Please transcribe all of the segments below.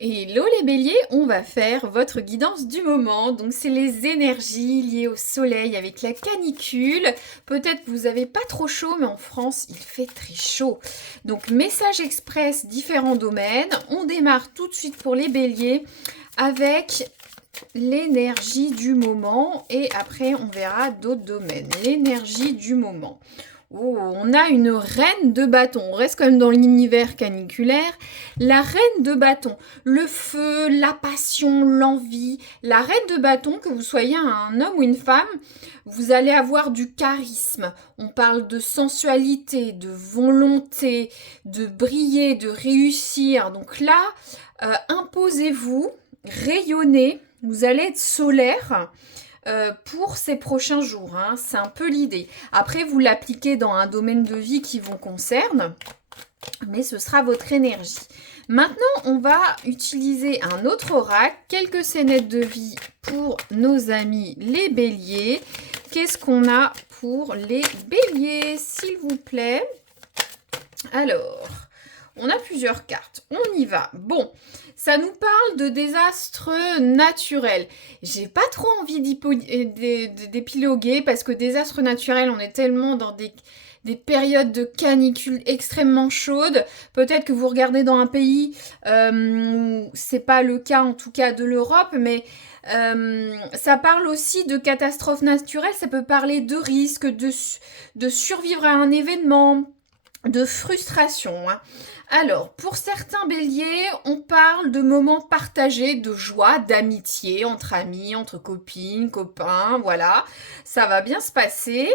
Hello les béliers, on va faire votre guidance du moment. Donc c'est les énergies liées au soleil avec la canicule. Peut-être que vous n'avez pas trop chaud, mais en France il fait très chaud. Donc message express, différents domaines. On démarre tout de suite pour les béliers avec l'énergie du moment et après on verra d'autres domaines. L'énergie du moment. Oh, on a une reine de bâton. On reste quand même dans l'univers caniculaire. La reine de bâton. Le feu, la passion, l'envie. La reine de bâton, que vous soyez un homme ou une femme, vous allez avoir du charisme. On parle de sensualité, de volonté, de briller, de réussir. Donc là, imposez-vous, rayonnez. Vous allez être solaire. Pour ces prochains jours, hein. C'est un peu l'idée. Après, vous l'appliquez dans un domaine de vie qui vous concerne, mais ce sera votre énergie. Maintenant, on va utiliser un autre oracle, quelques scénettes de vie pour nos amis les béliers. Qu'est-ce qu'on a pour les béliers, s'il vous plaît? Alors, on a plusieurs cartes. On y va. Bon, ça nous parle de désastres naturels. J'ai pas trop envie d'épiloguer parce que désastres naturels, on est tellement dans des périodes de canicule extrêmement chaudes. Peut-être que vous regardez dans un pays où c'est pas le cas, en tout cas de l'Europe, mais ça parle aussi de catastrophes naturelles. Ça peut parler de risques, de survivre à un événement, de frustration, hein. Alors, pour certains béliers, on parle de moments partagés, de joie, d'amitié, entre amis, entre copines, copains, voilà. Ça va bien se passer.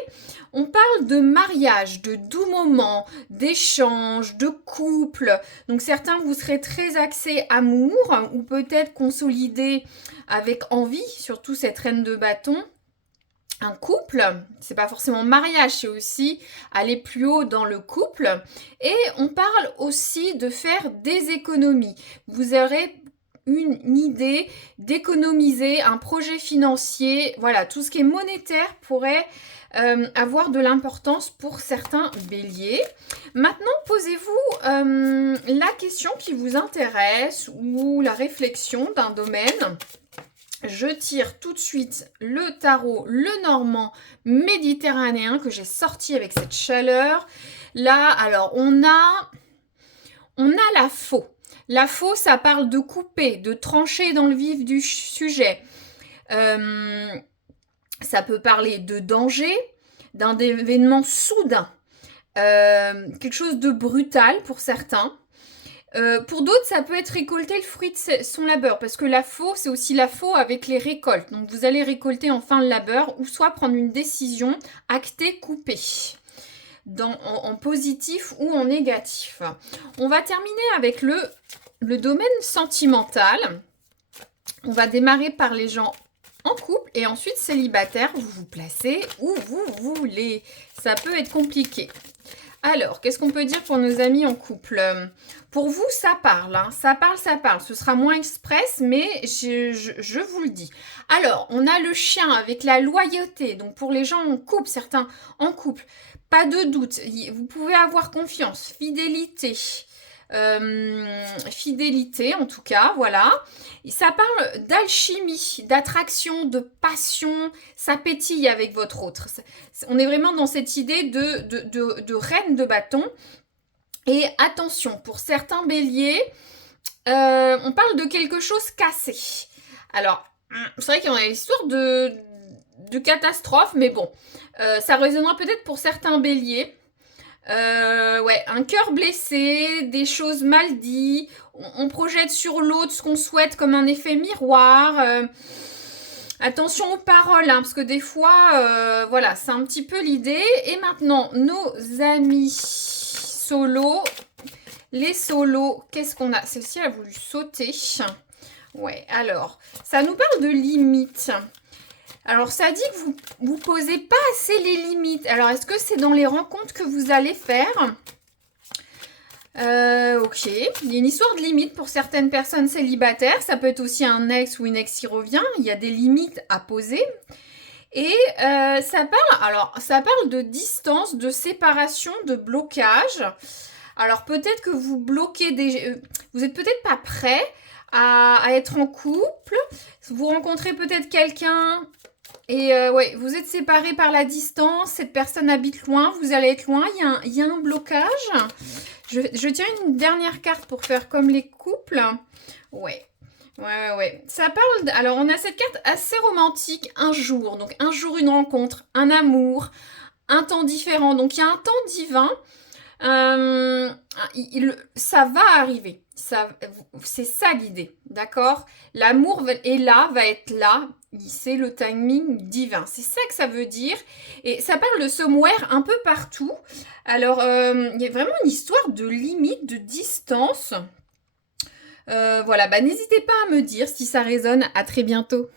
On parle de mariage, de doux moments, d'échanges, de couple. Donc certains, vous serez très axés amour, ou peut-être consolidés avec envie, surtout cette reine de bâton. Un couple, c'est pas forcément mariage, c'est aussi aller plus haut dans le couple. Et on parle aussi de faire des économies. Vous aurez une idée d'économiser un projet financier. Voilà, tout ce qui est monétaire pourrait avoir de l'importance pour certains béliers. Maintenant, posez-vous la question qui vous intéresse ou la réflexion d'un domaine. Je tire tout de suite le tarot, le normand méditerranéen que j'ai sorti avec cette chaleur. Là, alors, on a la faux. La faux, ça parle de couper, de trancher dans le vif du sujet. Ça peut parler de danger, d'un événement soudain, quelque chose de brutal pour certains. Pour d'autres, ça peut être récolter le fruit de son labeur, parce que la faux, c'est aussi la faux avec les récoltes. Donc vous allez récolter en fin de labeur, ou soit prendre une décision actée, coupée, en positif ou en négatif. On va terminer avec le domaine sentimental. On va démarrer par les gens en couple et ensuite célibataire. Vous vous placez où vous voulez. Ça peut être compliqué. Alors, qu'est-ce qu'on peut dire pour nos amis en couple? Pour vous, ça parle, hein. Ça parle. Ce sera moins express, mais je vous le dis. Alors, on a le chien avec la loyauté. Donc, pour les gens en couple, certains en couple, pas de doute. Vous pouvez avoir confiance, fidélité. Fidélité en tout cas, voilà. Ça parle d'alchimie, d'attraction, de passion, ça pétille avec votre autre. On est vraiment dans cette idée de reine de bâton. Et attention, pour certains béliers, on parle de quelque chose cassé. Alors, c'est vrai qu'il y a une histoire de catastrophe, mais bon, ça résonnera peut-être pour certains béliers. Ouais, un cœur blessé, des choses mal dites, on projette sur l'autre ce qu'on souhaite comme un effet miroir. Attention aux paroles, hein, parce que des fois, voilà, c'est un petit peu l'idée. Et maintenant, nos amis solos, les solos, qu'est-ce qu'on a? Celle-ci, elle a voulu sauter. Ouais, alors, ça nous parle de limites. Alors, ça dit que vous posez pas assez les limites. Alors, est-ce que c'est dans les rencontres que vous allez faire? Ok. Il y a une histoire de limite pour certaines personnes célibataires. Ça peut être aussi un ex ou une ex qui revient. Il y a des limites à poser. Et ça parle de distance, de séparation, de blocage. Alors, peut-être que vous bloquez vous êtes peut-être pas prêt à être en couple. Vous rencontrez peut-être quelqu'un et ouais, vous êtes séparés par la distance. Cette personne habite loin, vous allez être loin. Il y a un blocage. Je tiens une dernière carte pour faire comme les couples. Ouais. Ouais. Ça parle... Alors, on a cette carte assez romantique. Un jour. Donc, un jour, une rencontre. Un amour. Un temps différent. Donc, il y a un temps divin. Ça va arriver. C'est ça l'idée. D'accord? L'amour est là, va être là. C'est le timing divin. C'est ça que ça veut dire. Et ça parle de somewhere un peu partout. Alors, il y a vraiment une histoire de limite, de distance. Voilà, bah, n'hésitez pas à me dire si ça résonne. À très bientôt.